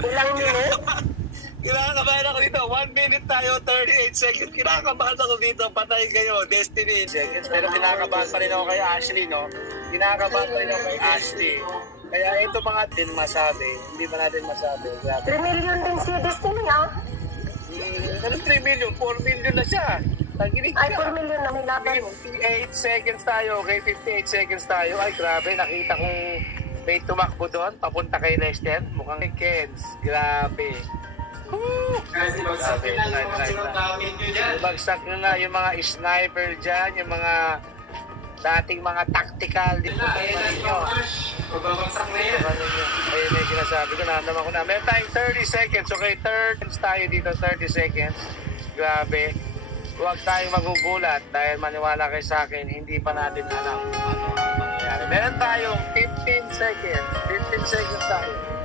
Ilang minutes? Kinakabahan ako dito. 1 minute tayo, 38 seconds. Kinakabahan ako dito. Patay kayo. Destiny. Seconds. Pero kinakabahan pa rin ako kay Ashley, no? Kinakabahan pa rin ako kay Ashley. Kaya ito mga din masabi. Hindi pa natin masabi. 3 million din si Destiny, ah. Anong 3 million? 4 million na siya. Taginig Ay, ka. 4 million na may laban. 58 seconds tayo. Okay, 58 seconds tayo. Ay, grabe. Nakita kong may tumakbo doon. Papunta kay Lester. Mukhang Kens. Grabe. Kasi bagsakin na lang kung sino gamit nyo dyan. Bagsak nyo na yung mga sniper dyan. Yung mga dating mga tactical. Ayun na, ayun na yung push. Magbabagsak na yan. Ayun na yung sinasabi ko. Nahandaman ko na. Meron tayong 30 seconds. Okay, third tayo dito. 30 seconds. Grabe. Huwag tayong magugulat dahil maniwala kayo sa akin, hindi pa natin alam ano ang mangyayari. Meron tayong 15 seconds. 15 seconds tayo.